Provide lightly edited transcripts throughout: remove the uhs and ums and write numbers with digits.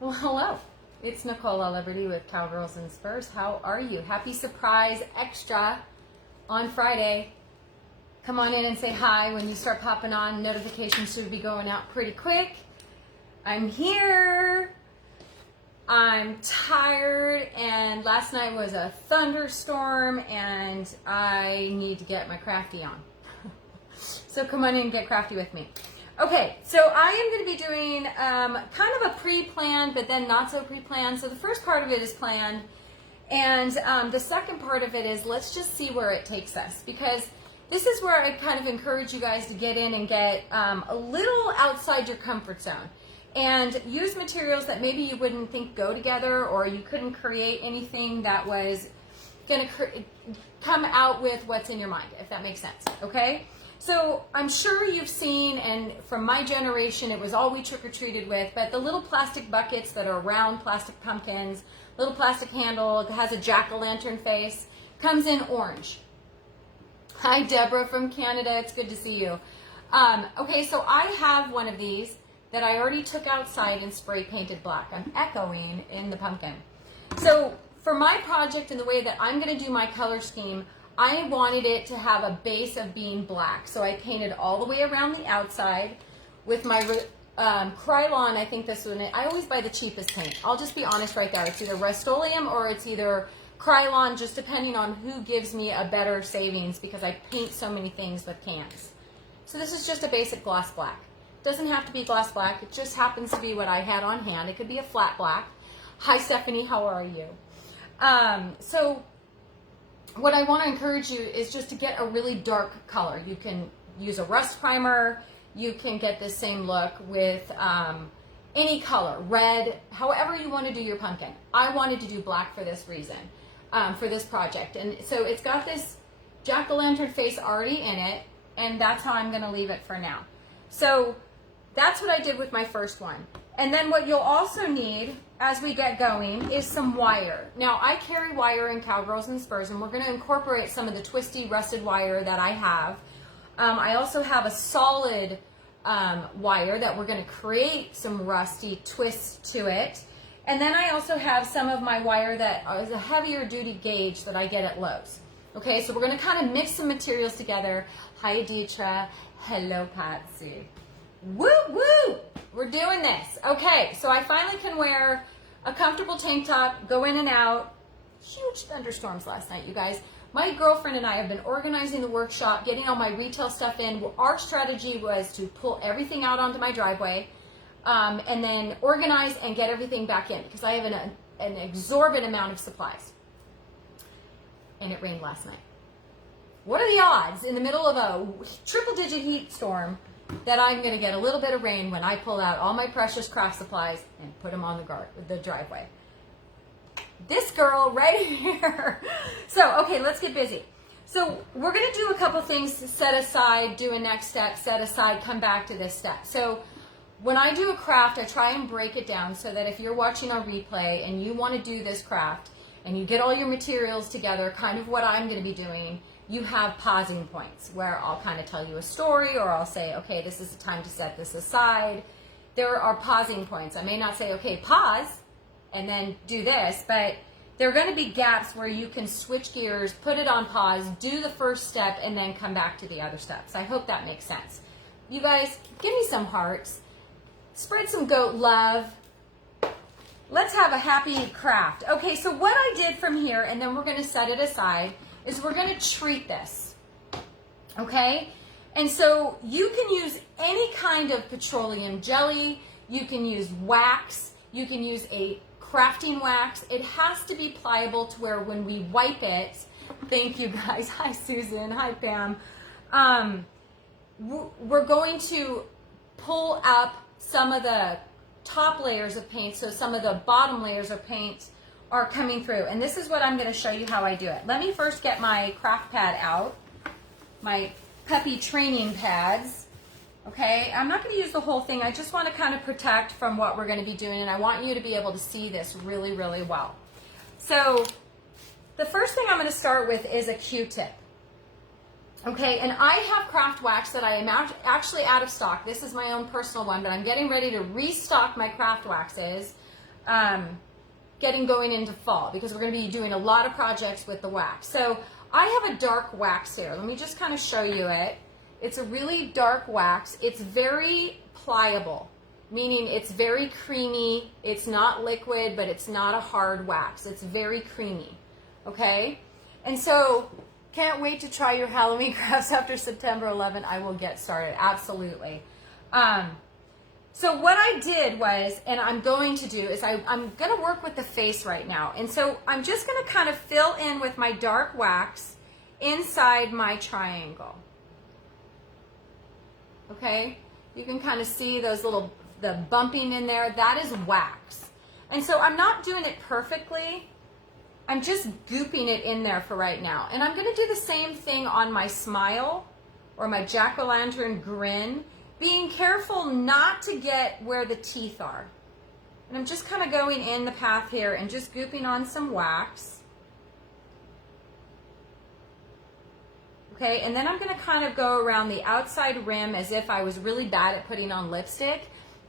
Well, hello. It's Nicole Liberty with Cowgirls and Spurs. How are you? Happy surprise extra on Friday. Come on in and say hi when you start popping on. Notifications should be going out pretty quick. I'm here. I'm tired, and last night was a thunderstorm, and I need to get my crafty on. So come on in and get crafty with me. Okay, so I am going to be doing kind of a pre-planned, but then not so pre-planned. So the first part of it is planned, and the second part of it is let's just see where it takes us, because this is where I kind of encourage you guys to get in and get a little outside your comfort zone and use materials that maybe you wouldn't think go together, or you couldn't create anything that was going to come out with what's in your mind, if that makes sense, okay? So I'm sure you've seen, and from my generation, it was all we trick-or-treated with, but the little plastic buckets that are round plastic pumpkins, little plastic handle, it has a jack-o'-lantern face, comes in orange. Hi, Deborah from Canada. It's good to see you. Okay, so I have one of these that I already took outside and spray painted black. I'm echoing in the pumpkin. So for my project and the way that I'm going to do my color scheme, I wanted it to have a base of being black. So I painted all the way around the outside with my Krylon. I think this one, I always buy the cheapest paint. I'll just be honest right there. It's either Rust-Oleum or it's either Krylon, just depending on who gives me a better savings, because I paint so many things with cans. So this is just a basic gloss black. Doesn't have to be gloss black. It just happens to be what I had on hand. It could be a flat black. Hi, Stephanie. How are you? So what I want to encourage you is just to get a really dark color. You can use a rust primer. You can get the same look with any color, red, however you want to do your pumpkin. I wanted to do black for this reason, for this project. And so it's got this jack-o'-lantern face already in it, and that's how I'm going to leave it for now. So that's what I did with my first one. And then what you'll also need as we get going is some wire. Now, I carry wire in Cowgirls and Spurs, and we're going to incorporate some of the twisty, rusted wire that I have. I also have a solid wire that we're going to create some rusty twists to it. And then I also have some of my wire that is a heavier duty gauge that I get at Lowe's. Okay, so we're going to kind of mix some materials together. Hi, Aditra. Hello, Patsy. Woo, woo! We're doing this. Okay, so I finally can wear a comfortable tank top, go in and out. Huge thunderstorms last night, you guys. My girlfriend and I have been organizing the workshop, getting all my retail stuff in. Our strategy was to pull everything out onto my driveway and then organize and get everything back in, because I have an exorbitant amount of supplies. And it rained last night. What are the odds in the middle of a triple-digit heat storm that I'm going to get a little bit of rain when I pull out all my precious craft supplies and put them on the driveway? This girl right here. So, okay, let's get busy. So we're going to do a couple things: set aside, do a next step, set aside, come back to this step. So when I do a craft, I try and break it down so that if you're watching on replay and you want to do this craft and you get all your materials together, kind of what I'm going to be doing, you have pausing points where I'll kind of tell you a story, or I'll say, okay, this is the time to set this aside. There are pausing points. I may not say, okay, pause, and then do this, but there are going to be gaps where you can switch gears, put it on pause, do the first step, and then come back to the other steps. I hope that makes sense. You guys, give me some hearts. Spread some goat love. Let's have a happy craft. Okay, so what I did from here, and then we're going to set it aside, is we're going to treat this, okay? And so you can use any kind of petroleum jelly, you can use wax, you can use a crafting wax. It has to be pliable to where when we wipe it, thank you guys, hi Susan, hi Pam, we're going to pull up some of the top layers of paint, so some of the bottom layers of paint are coming through. And this is what I'm going to show you how I do it. Let me first get my craft pad out, my puppy training pads. Okay, I'm not going to use the whole thing. I just want to kind of protect from what we're going to be doing, and I want you to be able to see this really, really well. So the first thing I'm going to start with is a Q-tip. Okay, and I have craft wax that I am actually out of stock. This is my own personal one, but I'm getting ready to restock my craft waxes. getting going into fall, because we're going to be doing a lot of projects with the wax. So I have a dark wax here. Let me just kind of show you it. It's a really dark wax. It's very pliable, meaning it's very creamy. It's not liquid, but it's not a hard wax. It's very creamy, okay? And so can't wait to try your Halloween crafts after September 11. I will get started, absolutely. So what I did was, and I'm going to do, is I'm going to work with the face right now. And so I'm just going to kind of fill in with my dark wax inside my triangle. Okay? You can kind of see those little, the bumping in there. That is wax. And so I'm not doing it perfectly. I'm just gooping it in there for right now. And I'm going to do the same thing on my smile or my jack-o'-lantern grin, being careful not to get where the teeth are. And I'm just kind of going in the path here and just gooping on some wax. Okay, and then I'm going to kind of go around the outside rim as if I was really bad at putting on lipstick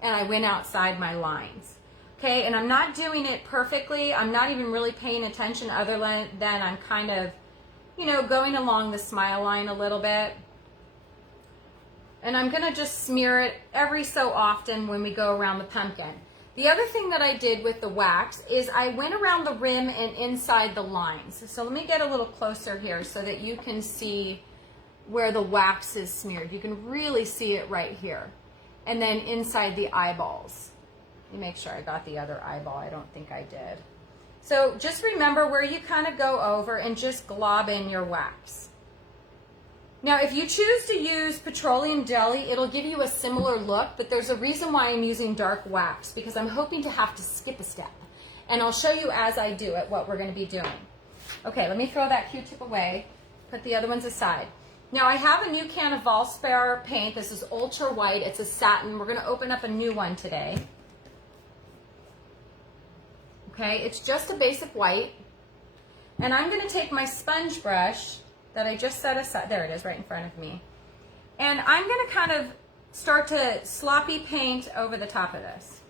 and I went outside my lines. Okay, and I'm not doing it perfectly. I'm not even really paying attention other than I'm kind of, you know, going along the smile line a little bit. And I'm going to just smear it every so often when we go around the pumpkin. The other thing that I did with the wax is I went around the rim and inside the lines. So let me get a little closer here so that you can see where the wax is smeared. You can really see it right here. And then inside the eyeballs. Let me make sure I got the other eyeball. I don't think I did. So just remember where you kind of go over and just glob in your wax. Now, if you choose to use petroleum jelly, it'll give you a similar look, but there's a reason why I'm using dark wax, because I'm hoping to have to skip a step. And I'll show you as I do it what we're going to be doing. Okay, let me throw that Q-tip away, put the other ones aside. Now, I have a new can of Valspar paint. This is ultra white. It's a satin. We're going to open up a new one today. Okay, it's just a basic white. And I'm going to take my sponge brush that I just set aside. There it is, right in front of me. And I'm going to kind of start to sloppy paint over the top of this.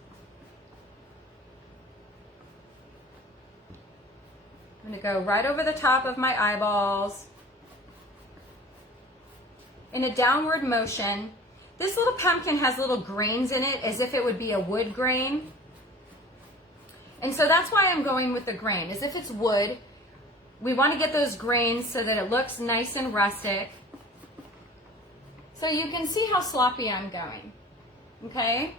I'm going to go right over the top of my eyeballs in a downward motion. This little pumpkin has little grains in it as if it would be a wood grain. And so that's why I'm going with the grain. As if it's wood, we want to get those grains so that it looks nice and rustic. So you can see how sloppy I'm going, okay?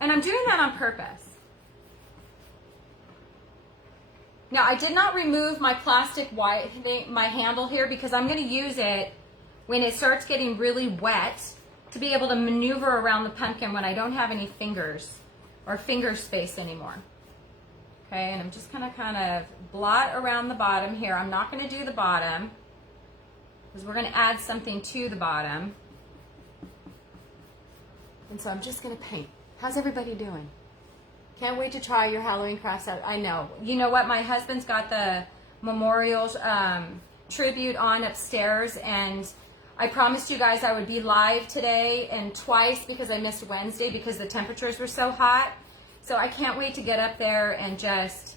And I'm doing that on purpose. Now, I did not remove my plastic white thing, my handle here, because I'm going to use it when it starts getting really wet to be able to maneuver around the pumpkin when I don't have any fingers or finger space anymore. Okay, and I'm just going to kind of blot around the bottom here. I'm not going to do the bottom because we're going to add something to the bottom. And so I'm just going to paint. How's everybody doing? Can't wait to try your Halloween crafts out. I know. You know what? My husband's got the memorial tribute on upstairs, and I promised you guys I would be live today and twice because I missed Wednesday because the temperatures were so hot. So I can't wait to get up there and just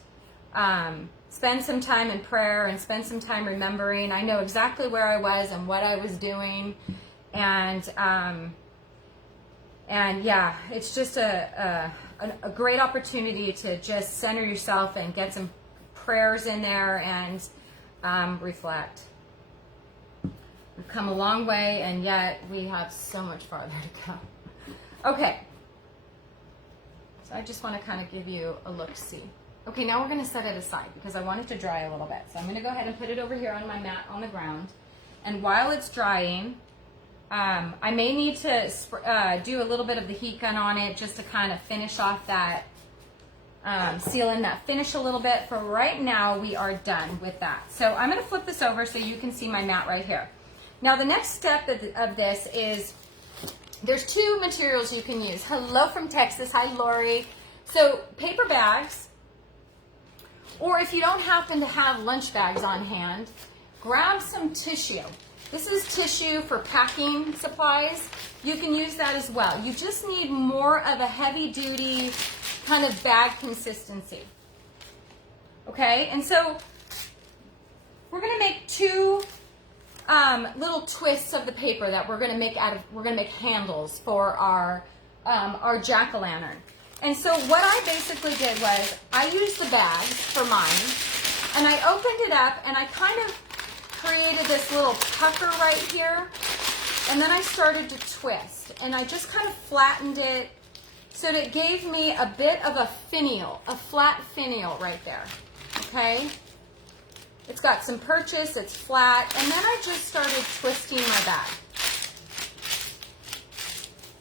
spend some time in prayer and spend some time remembering. I know exactly where I was and what I was doing, and yeah, it's just a great opportunity to just center yourself and get some prayers in there and reflect. We've come a long way, and yet we have so much farther to go. Okay. So I just want to kind of give you a look-see. Okay, now we're going to set it aside because I want it to dry a little bit. So I'm going to go ahead and put it over here on my mat on the ground. And while it's drying, I may need to do a little bit of the heat gun on it just to kind of finish off that, seal in that finish a little bit. For right now, we are done with that. So I'm going to flip this over so you can see my mat right here. Now the next step of this is, there's two materials you can use. Hello from Texas. Hi, Lori. So paper bags, or if you don't happen to have lunch bags on hand, grab some tissue. This is tissue for packing supplies. You can use that as well. You just need more of a heavy-duty kind of bag consistency. Okay, and so we're gonna make two little twists of the paper that we're gonna make handles for our jack-o'-lantern. And so what I basically did was I used the bags for mine, and I opened it up and I kind of created this little pucker right here, and then I started to twist, and I just kind of flattened it so that it gave me a bit of a finial, a flat finial right there. Okay, it's got some purchase, it's flat, and then I just started twisting my bag.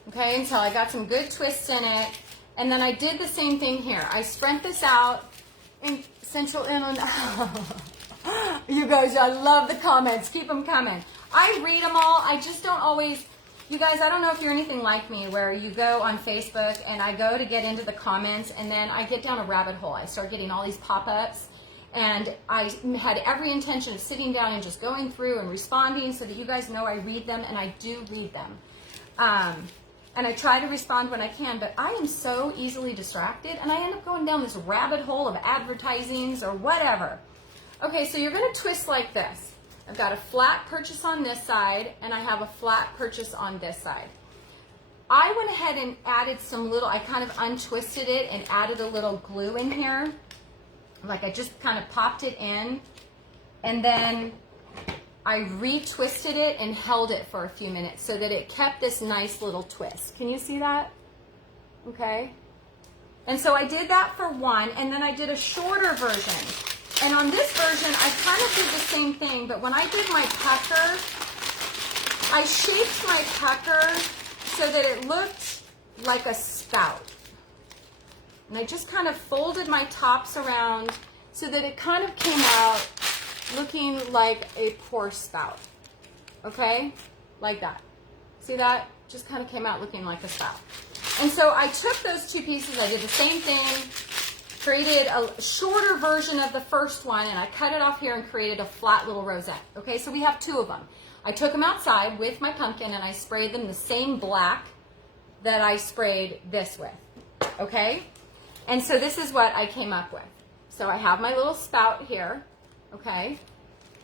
Okay, until I got some good twists in it, and then I did the same thing here. I spread this out in Central Illinois. You guys, I love the comments. Keep them coming. I read them all. I just don't always. You guys, I don't know if you're anything like me where you go on Facebook and I go to get into the comments and then I get down a rabbit hole. I start getting all these pop-ups, and I had every intention of sitting down and just going through and responding so that you guys know I read them, and I do read them. And I try to respond when I can, but I am so easily distracted and I end up going down this rabbit hole of advertisings or whatever. Okay, so you're going to twist like this. I've got a flat purchase on this side, and I have a flat purchase on this side. I went ahead and added some little, I kind of untwisted it and added a little glue in here. Like I just kind of popped it in, and then I retwisted it and held it for a few minutes so that it kept this nice little twist. Can you see that? Okay. And so I did that for one, and then I did a shorter version. And on this version, I kind of did the same thing, but when I did my pucker, I shaped my pucker so that it looked like a spout. And I just kind of folded my tops around so that it kind of came out looking like a pour spout. Okay? Like that. See that? Just kind of came out looking like a spout. And so I took those two pieces, I did the same thing, created a shorter version of the first one, and I cut it off here and created a flat little rosette. Okay, so we have two of them. I took them outside with my pumpkin and I sprayed them the same black that I sprayed this with. Okay, and so this is what I came up with. So I have my little spout here, okay,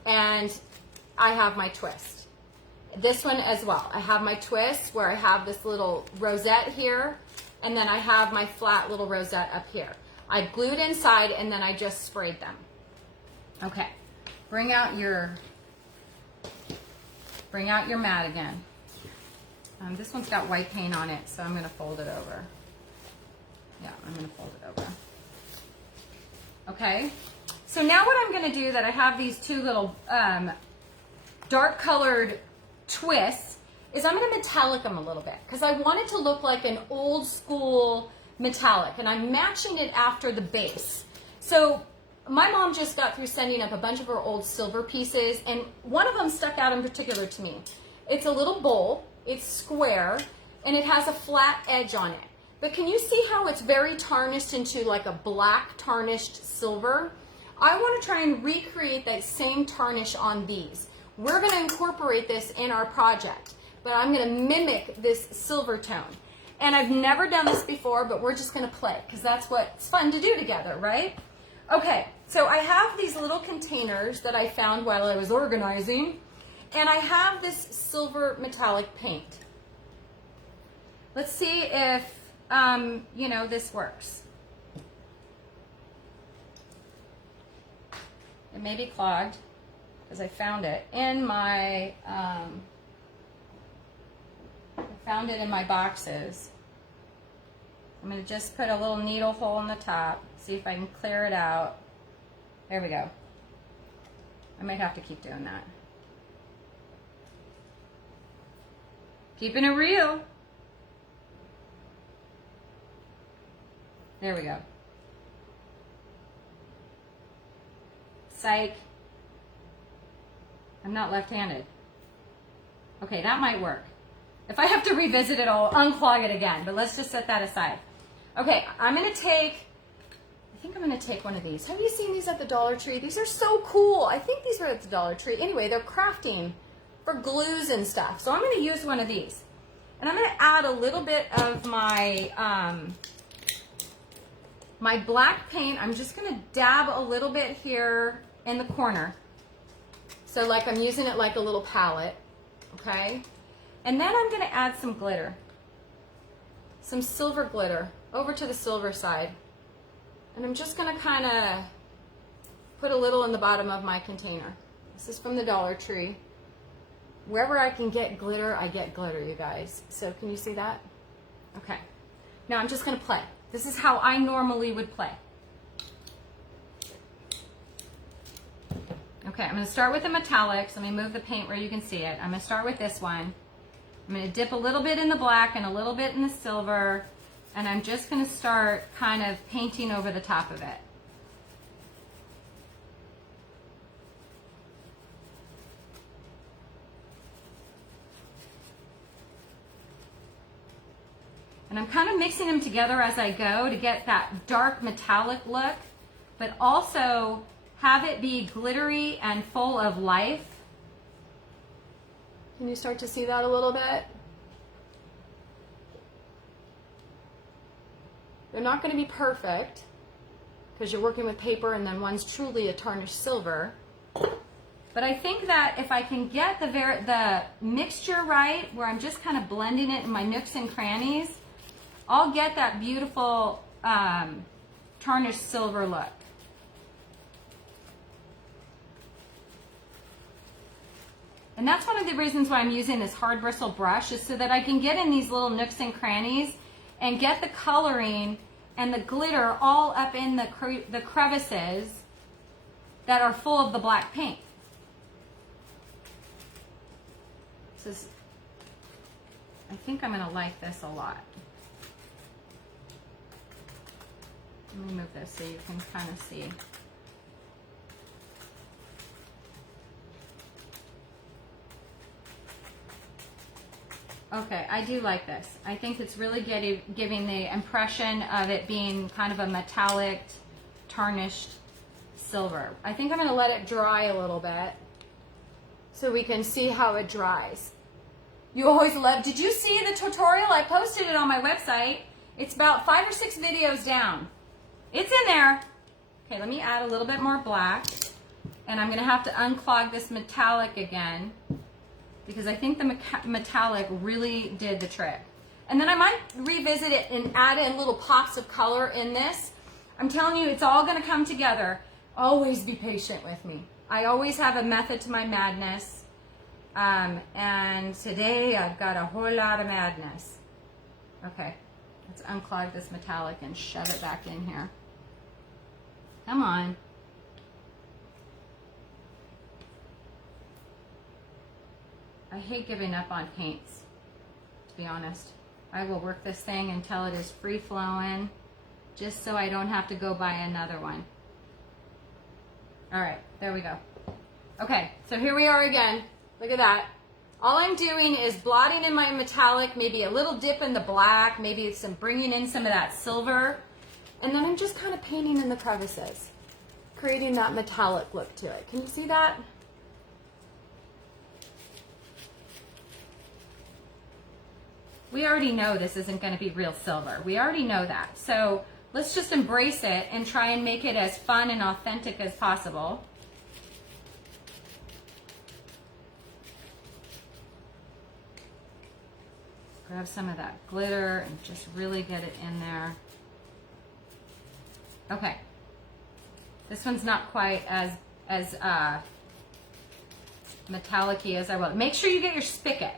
and I have my twist. This one as well. I have my twist where I have this little rosette here, and then I have my flat little rosette up here. I glued inside and then I just sprayed them. Okay, bring out your mat again. This one's got white paint on it, so I'm going to fold it over. Yeah, I'm going to fold it over. Okay, so now what I'm going to do, that I have these two little dark colored twists, is I'm going to metallic them a little bit because I want it to look like an old school metallic, and I'm matching it after the base. So my mom just got through sending up a bunch of her old silver pieces, and one of them stuck out in particular to me. It's a little bowl, it's square, and it has a flat edge on it. But can you see how it's very tarnished into like a black tarnished silver? I want to try and recreate that same tarnish on these. We're going to incorporate this in our project, but I'm going to mimic this silver tone. And I've never done this before, but we're just going to play because that's what's fun to do together, right? Okay, so I have these little containers that I found while I was organizing, and I have this silver metallic paint. Let's see if, this works. It may be clogged because I found it in my, found it in my boxes. I'm going to just put a little needle hole in the top, see if I can clear it out. There we go. I might have to keep doing that. Keeping it real. There we go. Psych. I'm not left-handed. Okay, that might work. If I have to revisit it, I'll unclog it again, but let's just set that aside. Okay, I'm going to take, I think I'm going to take one of these. Have you seen these at the Dollar Tree? These are so cool. I think these were at the Dollar Tree. Anyway, they're crafting for glues and stuff. So I'm going to use one of these. And I'm going to add a little bit of my My black paint, I'm just gonna dab a little bit here in the corner. So like I'm using it like a little palette, okay? And then I'm gonna add some glitter. Some silver glitter over to the silver side. And I'm just gonna kinda put a little in the bottom of my container. This is from the Dollar Tree. Wherever I can get glitter, I get glitter, you guys. So can you see that? Okay. Now I'm just gonna play. This is how I normally would play. Okay, I'm gonna start with the metallics. Let me move the paint where you can see it. I'm gonna start with this one. I'm gonna dip a little bit in the black and a little bit in the silver, and I'm just gonna start kind of painting over the top of it. And I'm kind of mixing them together as I go to get that dark metallic look, but also have it be glittery and full of life. Can you start to see that a little bit? They're not going to be perfect because you're working with paper and then one's truly a tarnished silver. But I think that if I can get the mixture right, where I'm just kind of blending it in my nooks and crannies, I'll get that beautiful tarnished silver look. And that's one of the reasons why I'm using this hard bristle brush, is so that I can get in these little nooks and crannies and get the coloring and the glitter all up in the crevices that are full of the black paint. I think I'm going to like this a lot. Let me move this so you can kind of see. Okay, I do like this. I think it's really giving the impression of it being kind of a metallic, tarnished silver. I think I'm going to let it dry a little bit so we can see how it dries. You always love, did you see the tutorial? I posted it on my website. It's about 5 or 6 videos down. It's in there. Okay, let me add a little bit more black. And I'm going to have to unclog this metallic again, because I think the metallic really did the trick. And then I might revisit it and add in little pops of color in this. I'm telling you, it's all going to come together. Always be patient with me. I always have a method to my madness. And today I've got a whole lot of madness. Okay, let's unclog this metallic and shove it back in here. Come on. I hate giving up on paints, to be honest. I will work this thing until it is free flowing, just so I don't have to go buy another one. All right, there we go. Okay, so here we are again. Look at that. All I'm doing is blotting in my metallic, maybe a little dip in the black, maybe some bringing in some of that silver, and then I'm just kind of painting in the crevices, creating that metallic look to it. Can you see that? We already know this isn't going to be real silver. We already know that. So let's just embrace it and try and make it as fun and authentic as possible. Grab some of that glitter and just really get it in there. Okay. This one's not quite as metallic-y as I want. Make sure you get your spigot.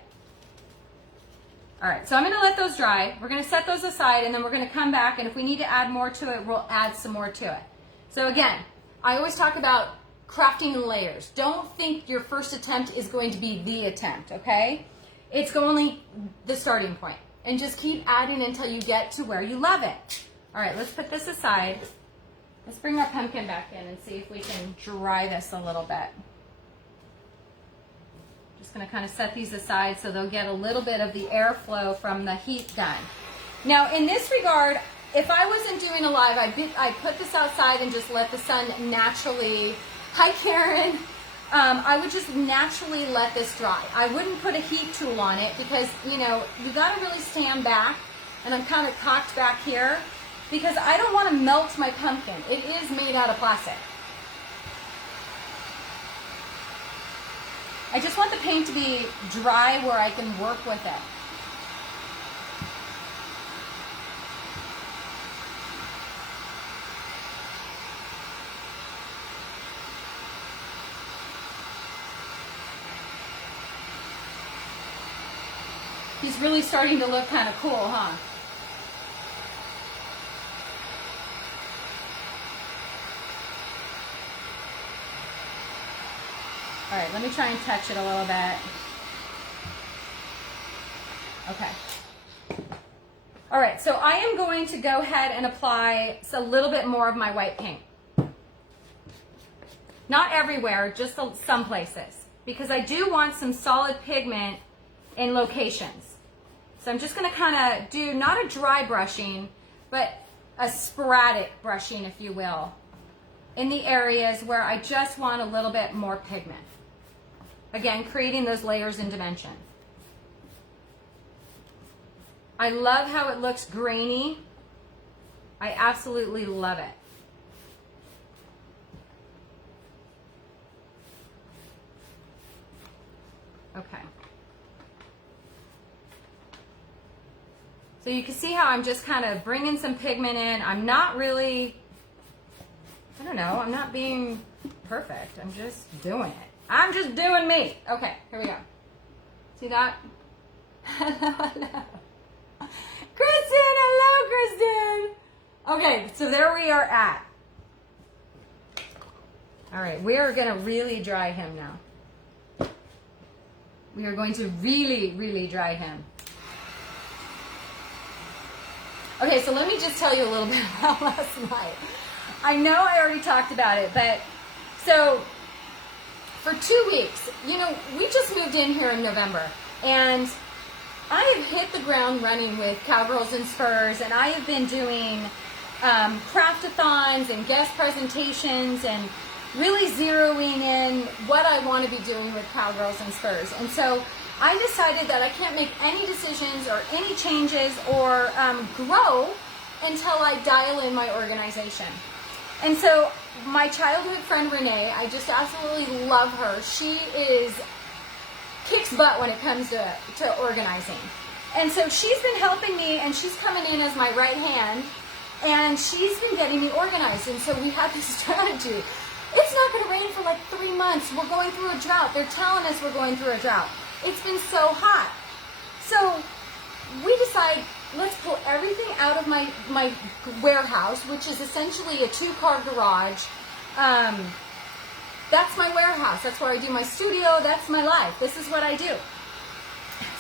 All right, so I'm going to let those dry. We're going to set those aside, and then we're going to come back, and if we need to add more to it, we'll add some more to it. So again, I always talk about crafting in layers. Don't think your first attempt is going to be the attempt, okay? It's only the starting point, and just keep adding until you get to where you love it. All right, let's put this aside. Let's bring our pumpkin back in and see if we can dry this a little bit. Just going to kind of set these aside so they'll get a little bit of the airflow from the heat gun. Now, in this regard, if I wasn't doing a live, I'd put this outside and just let the sun naturally, hi Karen, I would just naturally let this dry. I wouldn't put a heat tool on it because, you know, you got to really stand back, and I'm kind of cocked back here. because I don't want to melt my pumpkin. It is made out of plastic. I just want the paint to be dry where I can work with it. He's really starting to look kind of cool, huh? All right, let me try and touch it a little bit. Okay. All right, so I am going to go ahead and apply a little bit more of my white paint. Not everywhere, just some places, because I do want some solid pigment in locations. So I'm just going to kind of do not a dry brushing, but a sporadic brushing, if you will, in the areas where I just want a little bit more pigment. Again, creating those layers in dimension. I love how it looks grainy. I absolutely love it. Okay. So you can see how I'm just kind of bringing some pigment in. I'm not really, I don't know, I'm not being perfect. I'm just doing it. I'm just doing me. Okay, here we go. See that? Hello. Kristen, hello, Kristen. Okay, so there we are at. All right, we are going to really dry him now. We are going to really, really dry him. Okay, so let me just tell you a little bit about last night. I know I already talked about it, but so for 2 weeks, you know, we just moved in here in November, and I have hit the ground running with Cowgirls and Spurs, and I have been doing craft-a-thons and guest presentations and really zeroing in what I want to be doing with Cowgirls and Spurs. And so I decided that I can't make any decisions or any changes or grow until I dial in my organization. And so my childhood friend Renee, I just absolutely love her. She kicks butt when it comes to organizing. And so she's been helping me, and she's coming in as my right hand, and she's been getting me organized. And so we have this strategy. It's not going to rain for like 3 months. We're going through a drought. They're telling us we're going through a drought. It's been so hot. So we decide, let's pull everything out of my warehouse, which is essentially a 2-car garage. That's my warehouse. That's where I do my studio. That's my life. This is what I do.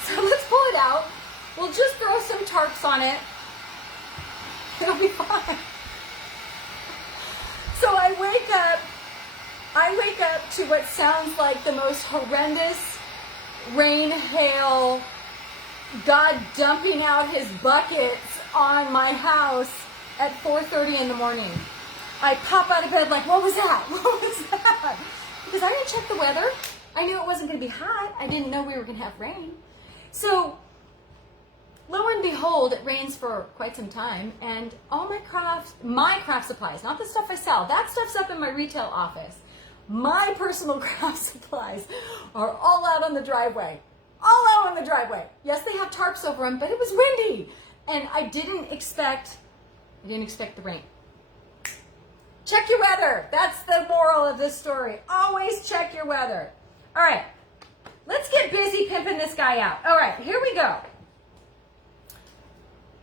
So let's pull it out. We'll just throw some tarps on it. It'll be fine. So I wake up to what sounds like the most horrendous rain, hail, God dumping out his buckets on my house at 4:30 in the morning. I pop out of bed like, what was that? What was that? Because I didn't check the weather. I knew it wasn't going to be hot. I didn't know we were going to have rain. So lo and behold, it rains for quite some time, and all my craft supplies, not the stuff I sell, that stuff's up in my retail office. My personal craft supplies are all out on the driveway. All out on the driveway. Yes, they have tarps over them, but it was windy, and I didn't expect the rain. Check your weather. That's the moral of this story. Always check your weather. All right, let's get busy pimping this guy out. All right, here we go.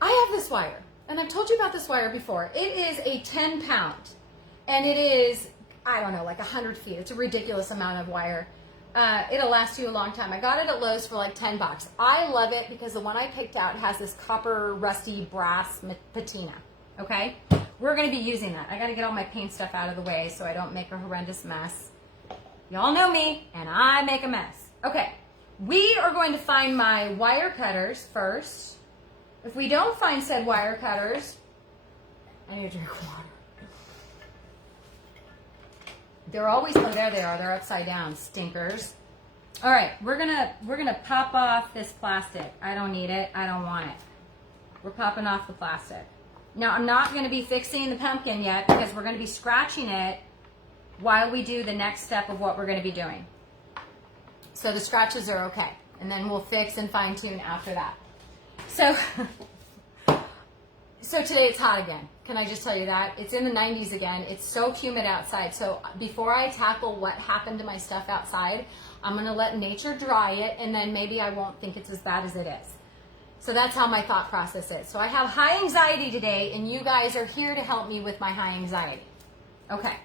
I have this wire, and I've told you about this wire before. It is a 10 pound, and it is, I don't know, like 100 feet. It's a ridiculous amount of wire. It'll last you a long time. I got it at Lowe's for like $10. I love it because the one I picked out has this copper, rusty, brass patina, okay? We're going to be using that. I got to get all my paint stuff out of the way so I don't make a horrendous mess. Y'all know me, and I make a mess. Okay, we are going to find my wire cutters first. If we don't find said wire cutters, I need to drink water. They're always, oh, there they are. They're upside down, stinkers. All right, we're gonna pop off this plastic. I don't need it. I don't want it. We're popping off the plastic. Now I'm not going to be fixing the pumpkin yet because we're going to be scratching it while we do the next step of what we're going to be doing. So the scratches are okay. And then we'll fix and fine tune after that. So, so today it's hot again. Can I just tell you that? It's in the 90s again. It's so humid outside. So before I tackle what happened to my stuff outside, I'm going to let nature dry it, and then maybe I won't think it's as bad as it is. So that's how my thought process is. So I have high anxiety today, and you guys are here to help me with my high anxiety. Okay.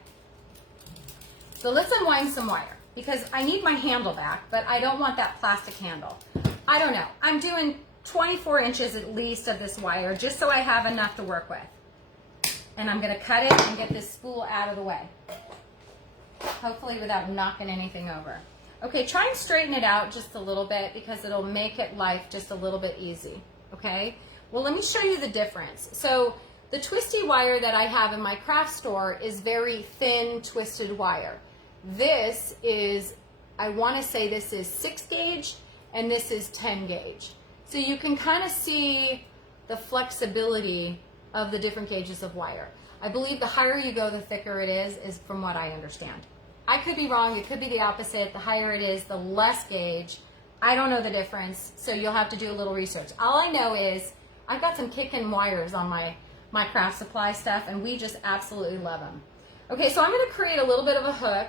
So let's unwind some wire, because I need my handle back, but I don't want that plastic handle. I don't know. I'm doing 24 inches at least of this wire, just so I have enough to work with. And I'm going to cut it and get this spool out of the way. Hopefully without knocking anything over. Okay, try and straighten it out just a little bit because it'll make it life just a little bit easy, okay? Well, let me show you the difference. So the twisty wire that I have in my craft store is very thin, twisted wire. This is, I want to say this is 6 gauge and this is 10 gauge. So you can kind of see the flexibility of the different gauges of wire. I believe the higher you go, the thicker it is from what I understand. I could be wrong. It could be the opposite. The higher it is, the less gauge. I don't know the difference, so you'll have to do a little research. All I know is I've got some kicking wires on my craft supply stuff, and we just absolutely love them. Okay, so I'm going to create a little bit of a hook.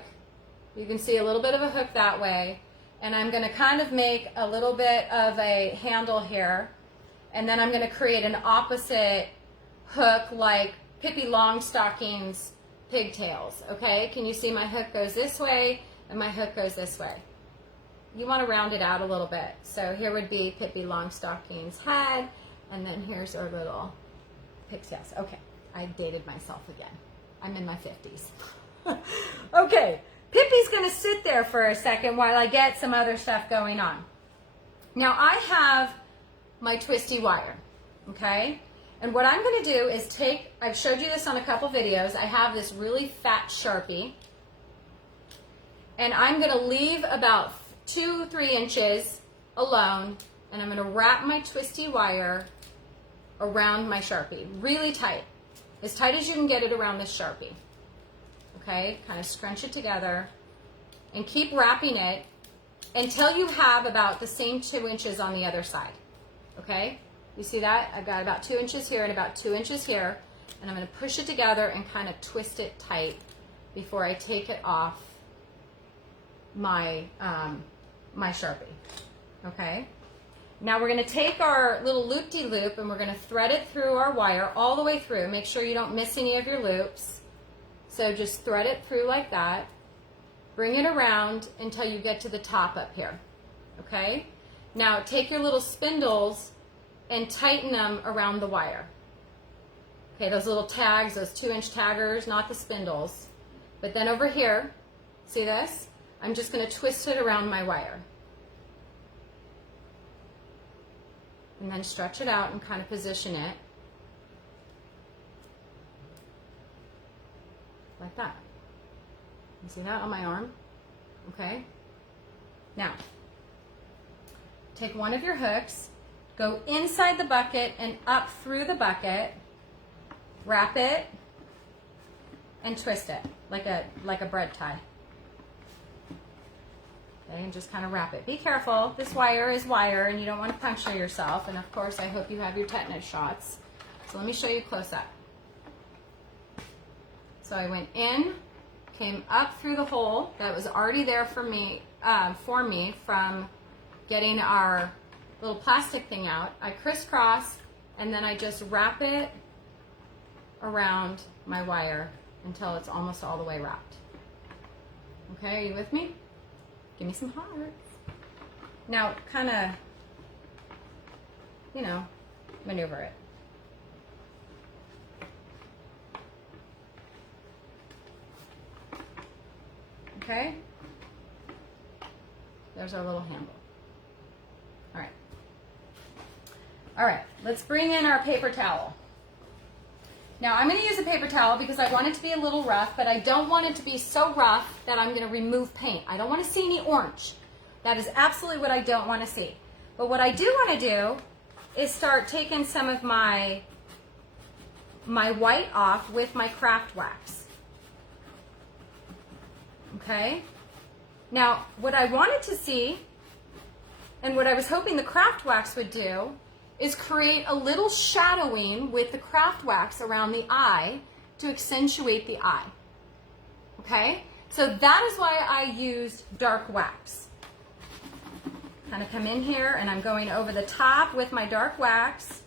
You can see a little bit of a hook that way, and I'm going to kind of make a little bit of a handle here, and then I'm going to create an opposite hook like Pippi Longstocking's pigtails, okay? Can you see my hook goes this way and my hook goes this way? You want to round it out a little bit. So here would be Pippi Longstocking's head, and then here's our little pigtails. Okay, I dated myself again. I'm in my 50s. Okay, Pippi's going to sit there for a second while I get some other stuff going on. Now I have my twisty wire, okay? And what I'm going to do is take, I've showed you this on a couple videos, I have this really fat Sharpie, and I'm going to leave about 2-3 inches alone, and I'm going to wrap my twisty wire around my Sharpie, really tight, as tight as you can get it around this Sharpie. Okay, kind of scrunch it together, and keep wrapping it until you have about the same 2 inches on the other side, okay? You see that? I've got about 2 inches here and about 2 inches here, and I'm going to push it together and kind of twist it tight before I take it off my, my Sharpie. Okay? Now we're going to take our little loop-de-loop and we're going to thread it through our wire all the way through. Make sure you don't miss any of your loops. So just thread it through like that. Bring it around until you get to the top up here. Okay? Now take your little spindles and tighten them around the wire. Okay, those little tags, those 2-inch taggers, not the spindles. But then over here, see this? I'm just going to twist it around my wire. And then stretch it out and kind of position it like that. You see that on my arm? Okay? Now, take one of your hooks, go inside the bucket and up through the bucket, wrap it, and twist it like a bread tie. Okay, and just kind of wrap it. Be careful, this wire is wire and you don't want to puncture yourself, and of course I hope you have your tetanus shots. So let me show you close up. So I went in, came up through the hole that was already there for me from getting our little plastic thing out. I crisscross and then I just wrap it around my wire until it's almost all the way wrapped. Okay, are you with me? Give me some hearts. Now, kind of, you know, maneuver it. Okay? There's our little handle. All right. All right, let's bring in our paper towel. Now I'm going to use a paper towel because I want it to be a little rough, but I don't want it to be so rough that I'm going to remove paint. I don't want to see any orange. That is absolutely what I don't want to see. But what I do want to do is start taking some of my my white off with my craft wax. Okay? Now, what I wanted to see, and what I was hoping the craft wax would do, is create a little shadowing with the craft wax around the eye to accentuate the eye. Okay? So that is why I used dark wax. Kind of come in here and I'm going over the top with my dark wax.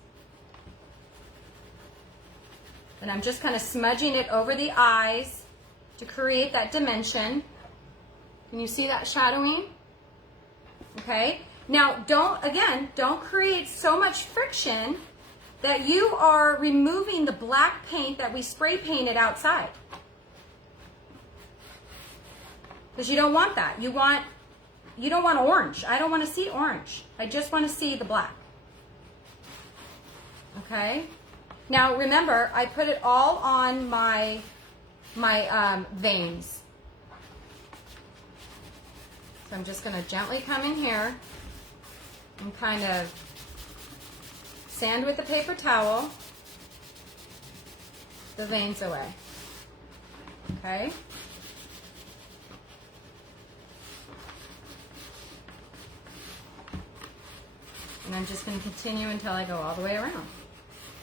And I'm just kind of smudging it over the eyes to create that dimension. Can you see that shadowing? Okay. Now, don't create so much friction that you are removing the black paint that we spray painted outside. Because you don't want that. You don't want orange. I don't want to see orange. I just want to see the black. Okay? Now, remember, I put it all on my veins. So I'm just going to gently come in here and kind of sand with the paper towel the veins away. Okay? And I'm just going to continue until I go all the way around.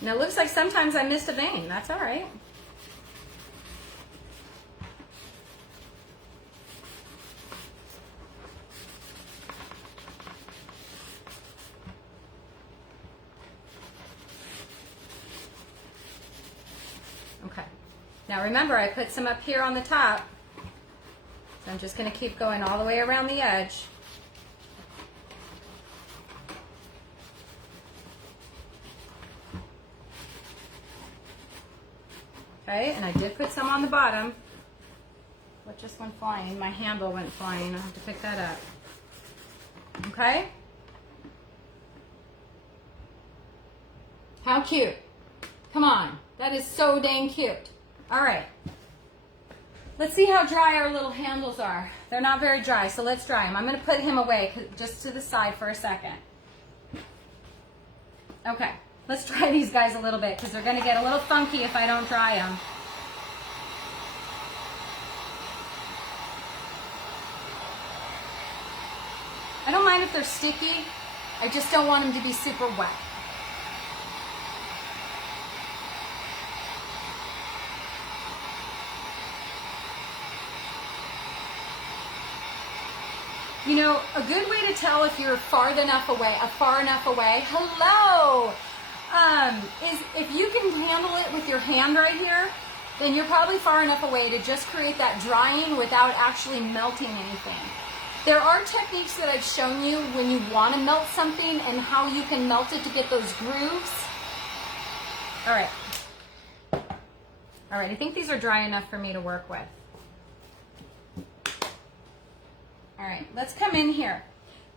Now it looks like sometimes I missed a vein. That's all right. Okay. Now remember, I put some up here on the top. So I'm just going to keep going all the way around the edge. Okay, and I did put some on the bottom. What just went flying? My handle went flying. I'll have to pick that up. Okay? How cute. Come on. That is so dang cute. All right. Let's see how dry our little handles are. They're not very dry, so let's dry them. I'm going to put him away just to the side for a second. Okay. Let's dry these guys a little bit because they're going to get a little funky if I don't dry them. I don't mind if they're sticky. I just don't want them to be super wet. You know, a good way to tell if you're far enough away, hello, is if you can handle it with your hand right here, then you're probably far enough away to just create that drying without actually melting anything. There are techniques that I've shown you when you want to melt something and how you can melt it to get those grooves. All right. All right, I think these are dry enough for me to work with. All right, let's come in here.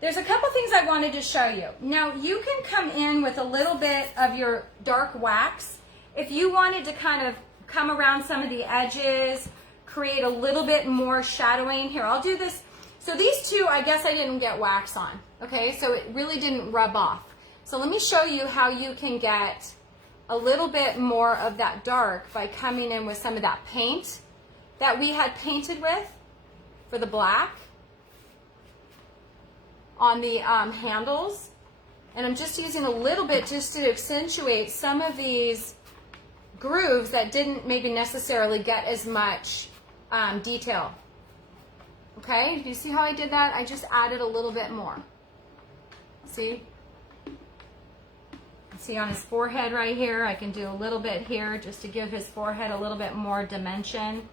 There's a couple things I wanted to show you. Now, you can come in with a little bit of your dark wax. If you wanted to kind of come around some of the edges, create a little bit more shadowing. Here, I'll do this. So these two, I guess I didn't get wax on, okay? So it really didn't rub off. So let me show you how you can get a little bit more of that dark by coming in with some of that paint that we had painted with for the black on the handles. And I'm just using a little bit just to accentuate some of these grooves that didn't maybe necessarily get as much detail. Okay, do you see how I did that? I just added a little bit more. See? See on his forehead right here, I can do a little bit here just to give his forehead a little bit more dimension.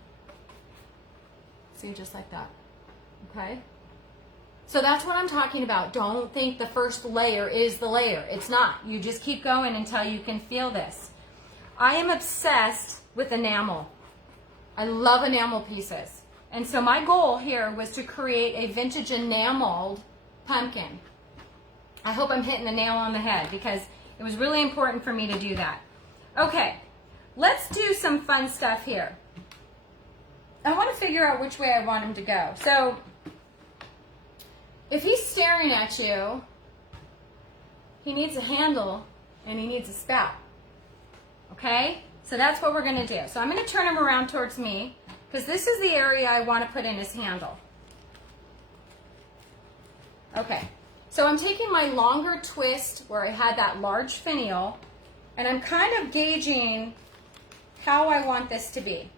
See, just like that. Okay? So that's what I'm talking about. Don't think the first layer is the layer. It's not. You just keep going until you can feel this. I am obsessed with enamel. I love enamel pieces. And so my goal here was to create a vintage enameled pumpkin. I hope I'm hitting the nail on the head because it was really important for me to do that. Okay, let's do some fun stuff here. I want to figure out which way I want him to go. So if he's staring at you, he needs a handle and he needs a spout. Okay? So that's what we're gonna do. So I'm gonna turn him around towards me because this is the area I want to put in his handle. Okay, so I'm taking my longer twist where I had that large finial, and I'm kind of gauging how I want this to be.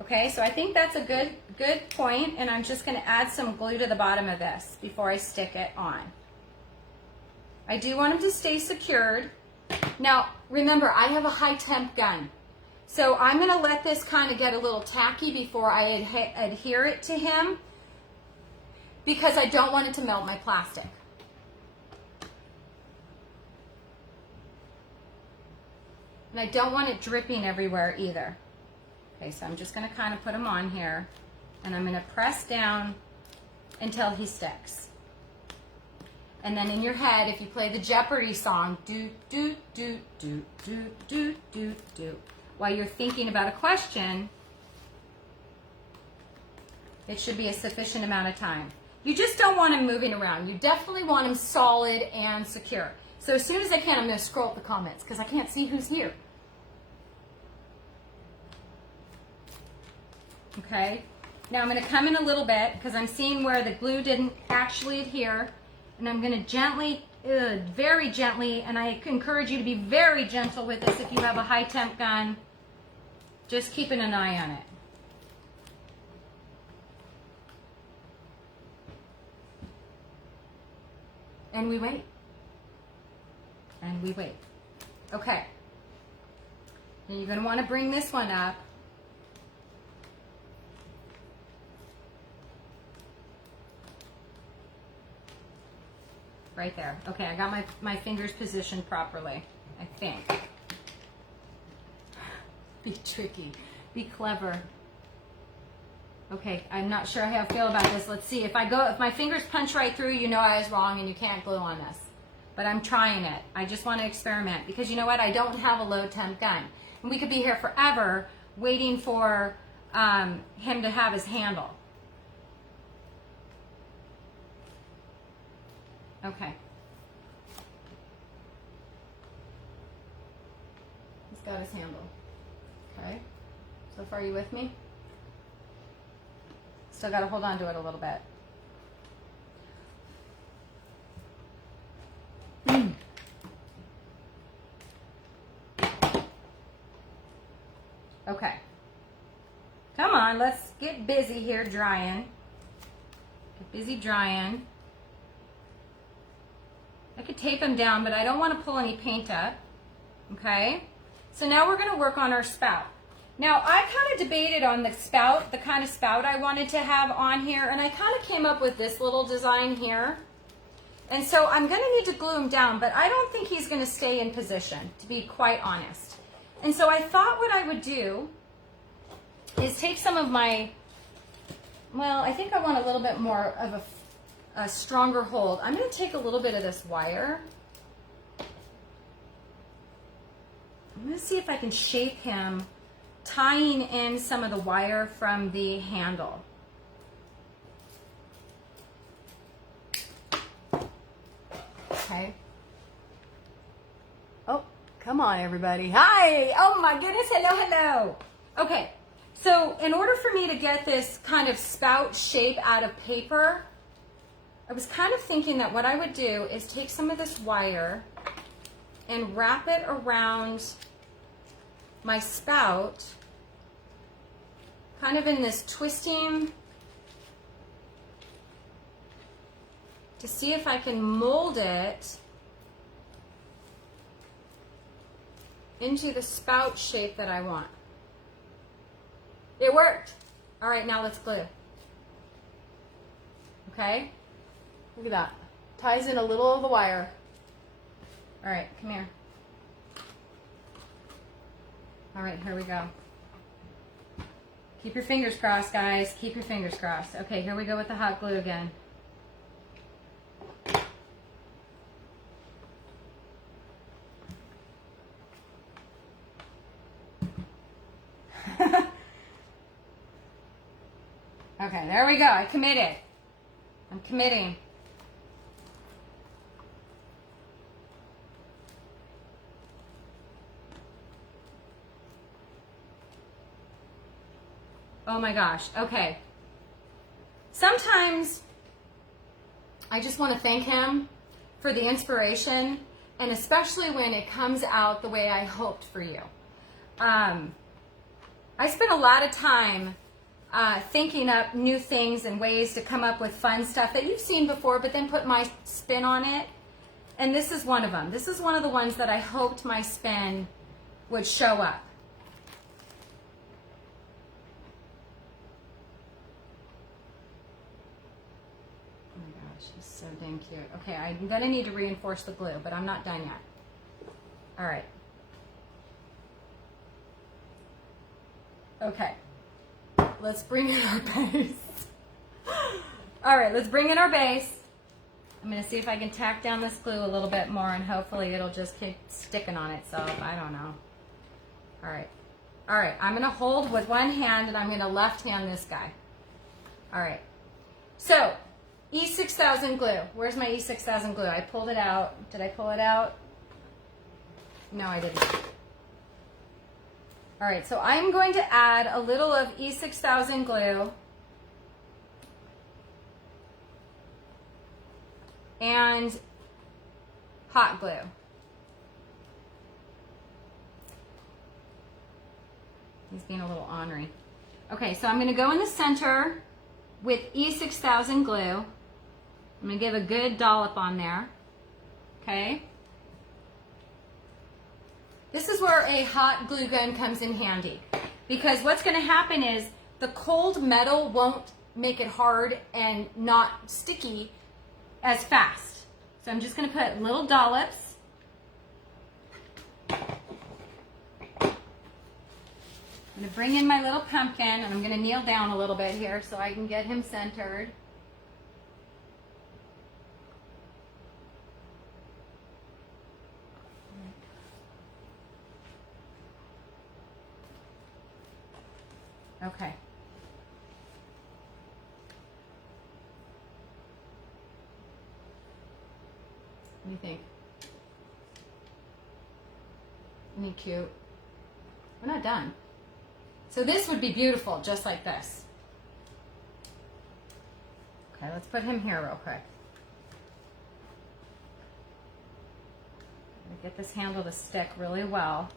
Okay, so I think that's a good point, and I'm just gonna add some glue to the bottom of this before I stick it on. I do want him to stay secured. Now, remember, I have a high temp gun. So I'm gonna let this kind of get a little tacky before I adhere it to him because I don't want it to melt my plastic. And I don't want it dripping everywhere either. Okay, so I'm just gonna kind of put him on here and I'm gonna press down until he sticks. And then in your head, if you play the Jeopardy song, do, do, do, do, do, do, do, do, while you're thinking about a question, it should be a sufficient amount of time. You just don't want him moving around. You definitely want him solid and secure. So as soon as I can, I'm gonna scroll up the comments because I can't see who's here. Okay, now I'm gonna come in a little bit because I'm seeing where the glue didn't actually adhere. And I'm going to gently, very gently, and I encourage you to be very gentle with this if you have a high temp gun. Just keeping an eye on it. And we wait. And we wait. Okay. Now you're going to want to bring this one up. Right there. Okay, I got my fingers positioned properly, I think. Be tricky. Be clever. Okay, I'm not sure how I feel about this. Let's see. If my fingers punch right through, you know I was wrong and you can't glue on this. But I'm trying it. I just want to experiment because you know what? I don't have a low temp gun. And we could be here forever waiting for him to have his handle. Okay. He's got his handle. Okay. So far, are you with me? Still got to hold on to it a little bit. Okay. Come on, let's get busy here drying. Get busy drying. I could tape them down, but I don't want to pull any paint up. Okay? So now we're going to work on our spout. Now, I kind of debated on the spout, the kind of spout I wanted to have on here, and I kind of came up with this little design here. And so I'm going to need to glue him down, but I don't think he's going to stay in position, to be quite honest. And so I thought what I would do is take some of my, well, I think I want a little bit more of a stronger hold. I'm going to take a little bit of this wire. I'm going to see if I can shape him tying in some of the wire from the handle. Okay. Oh, come on everybody. Hi! Oh my goodness, hello, hello. Okay, so in order for me to get this kind of spout shape out of paper, I was kind of thinking that what I would do is take some of this wire and wrap it around my spout, kind of in this twisting, to see if I can mold it into the spout shape that I want. It worked. All right, now let's glue. Okay? Look at that. Ties in a little of the wire. All right, come here. All right, here we go. Keep your fingers crossed, guys. Keep your fingers crossed. Okay, here we go with the hot glue again. Okay, there we go. I committed. I'm committing. Oh my gosh. Okay. Sometimes I just want to thank him for the inspiration, and especially when it comes out the way I hoped for you. I spent a lot of time thinking up new things and ways to come up with fun stuff that you've seen before, but then put my spin on it. And this is one of them. This is one of the ones that I hoped my spin would show up. Oh my gosh, he's so dang cute. Okay, I'm gonna need to reinforce the glue, but I'm not done yet. All right. Okay, let's bring in our base. All right, let's bring in our base. I'm gonna see if I can tack down this glue a little bit more, and hopefully it'll just keep sticking on itself. I don't know. All right, I'm gonna hold with one hand and I'm gonna left hand this guy. All right, so E6000 glue. Where's my E6000 glue? I pulled it out. Did I pull it out? No, I didn't. All right, so I'm going to add a little of E6000 glue and hot glue. He's being a little ornery. Okay, so I'm going to go in the center with E6000 glue. I'm going to give a good dollop on there. Okay. This is where a hot glue gun comes in handy, because what's going to happen is the cold metal won't make it hard and not sticky as fast. So I'm just going to put little dollops. I'm going to bring in my little pumpkin, and I'm going to kneel down a little bit here so I can get him centered. Okay. What do you think? Isn't he cute? We're not done. So this would be beautiful, just like this. Okay, let's put him here real quick. Get this handle to stick really well.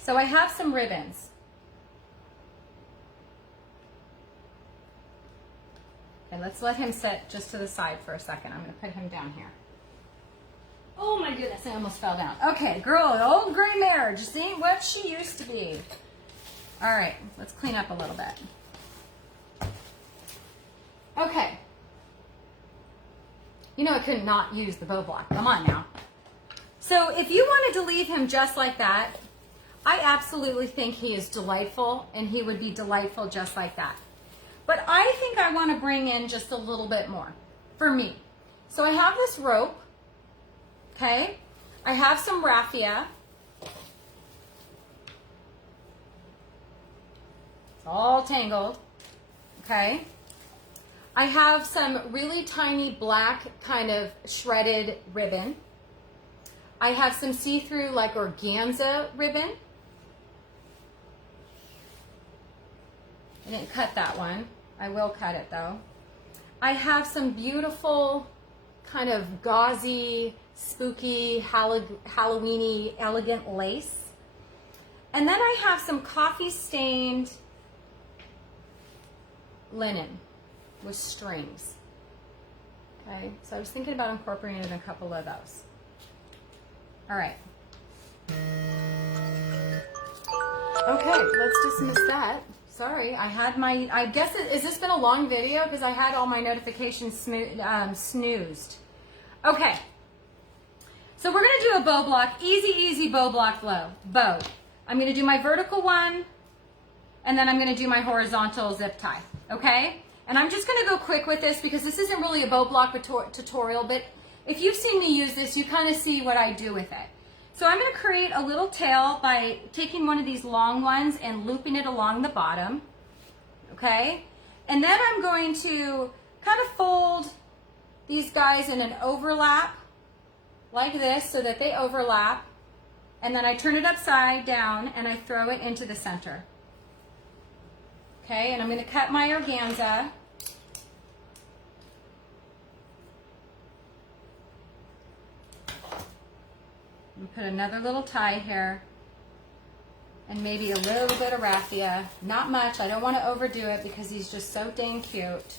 So I have some ribbons. Okay, let's let him sit just to the side for a second. I'm going to put him down here. Oh my goodness, I almost fell down. Okay, girl, old gray mare, just ain't what she used to be. All right, let's clean up a little bit. Okay. You know I could not use the bow block. Come on now. So if you wanted to leave him just like that, I absolutely think he is delightful, and he would be delightful just like that. But I think I want to bring in just a little bit more for me. So I have this rope, okay? I have some raffia. It's all tangled, okay? I have some really tiny black kind of shredded ribbon. I have some see-through like organza ribbon. I didn't cut that one. I will cut it though. I have some beautiful kind of gauzy, spooky, Halloween-y, elegant lace. And then I have some coffee-stained linen with strings. Okay, so I was thinking about incorporating a couple of those. All right. Okay, let's dismiss that. Sorry, I had my, I guess, has this been a long video? Because I had all my notifications snoozed. Okay, so we're going to do a bow block, easy bow block bow. I'm going to do my vertical one, and then I'm going to do my horizontal zip tie, okay? And I'm just going to go quick with this because this isn't really a bow block tutorial, but if you've seen me use this, you kind of see what I do with it. So I'm going to create a little tail by taking one of these long ones and looping it along the bottom, okay? And then I'm going to kind of fold these guys in an overlap like this so that they overlap. And then I turn it upside down and I throw it into the center. Okay, and I'm going to cut my organza. And put another little tie here. And maybe a little bit of raffia. Not much. I don't want to overdo it because he's just so dang cute.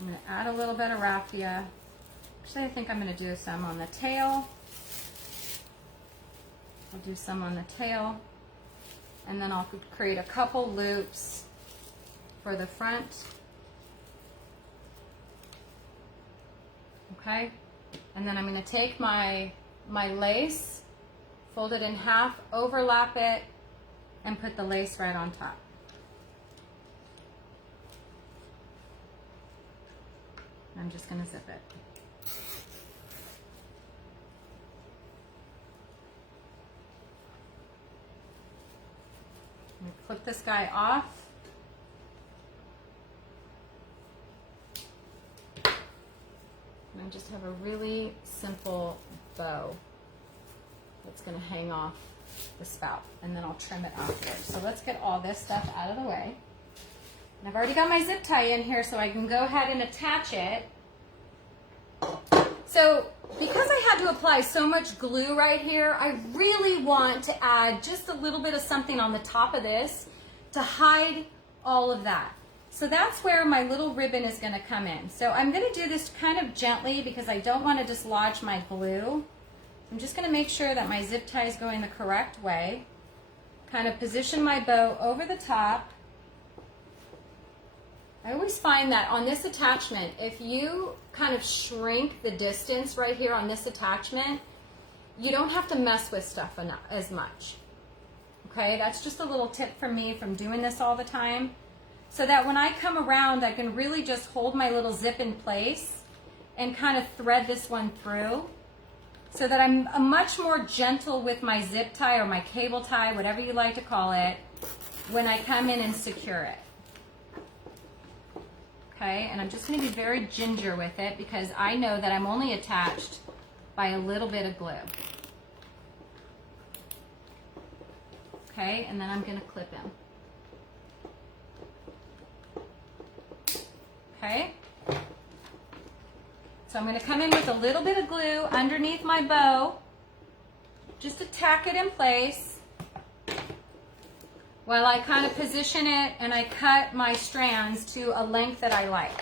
I'm going to add a little bit of raffia. Actually, I think I'm going to do some on the tail. I'll do some on the tail. And then I'll create a couple loops for the front. Okay? And then I'm going to take my lace, fold it in half, overlap it, and put the lace right on top. I'm just going to zip it. I'm going to clip this guy off. And I just have a really simple bow that's going to hang off the spout. And then I'll trim it afterwards. So let's get all this stuff out of the way. And I've already got my zip tie in here, so I can go ahead and attach it. So because I had to apply so much glue right here, I really want to add just a little bit of something on the top of this to hide all of that. So that's where my little ribbon is going to come in. So I'm going to do this kind of gently because I don't want to dislodge my glue. I'm just going to make sure that my zip tie is going the correct way. Kind of position my bow over the top. I always find that on this attachment, if you kind of shrink the distance right here on this attachment, you don't have to mess with stuff as much. Okay, that's just a little tip from me from doing this all the time. So that when I come around, I can really just hold my little zip in place and kind of thread this one through so that I'm much more gentle with my zip tie or my cable tie, whatever you like to call it, when I come in and secure it. Okay, and I'm just going to be very ginger with it because I know that I'm only attached by a little bit of glue. Okay, and then I'm going to clip him. Okay, so I'm going to come in with a little bit of glue underneath my bow, just to tack it in place while I kind of position it and I cut my strands to a length that I like.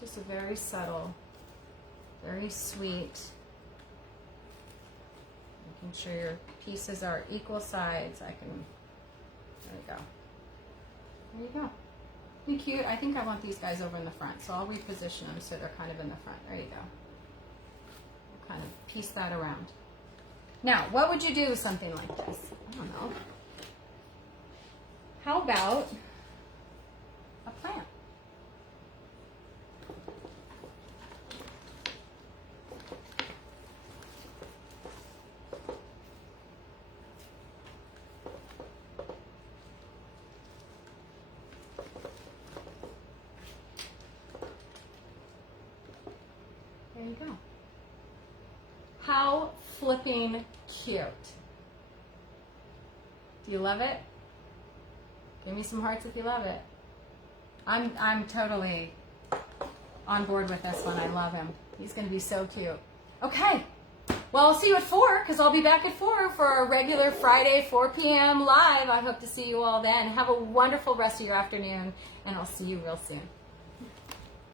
Just a very subtle, very sweet. Making sure your pieces are equal sides. There we go. There you go. Isn't it cute? I think I want these guys over in the front, so I'll reposition them so they're kind of in the front. There you go. We'll kind of piece that around. Now, what would you do with something like this? I don't know. How about a plant? There you go. How flipping cute. Do you love it? Give me some hearts if you love it. I'm totally on board with this one. I love him. He's going to be so cute. Okay. Well, I'll see you at 4 because I'll be back at 4 for our regular Friday 4 p.m. live. I hope to see you all then. Have a wonderful rest of your afternoon, and I'll see you real soon.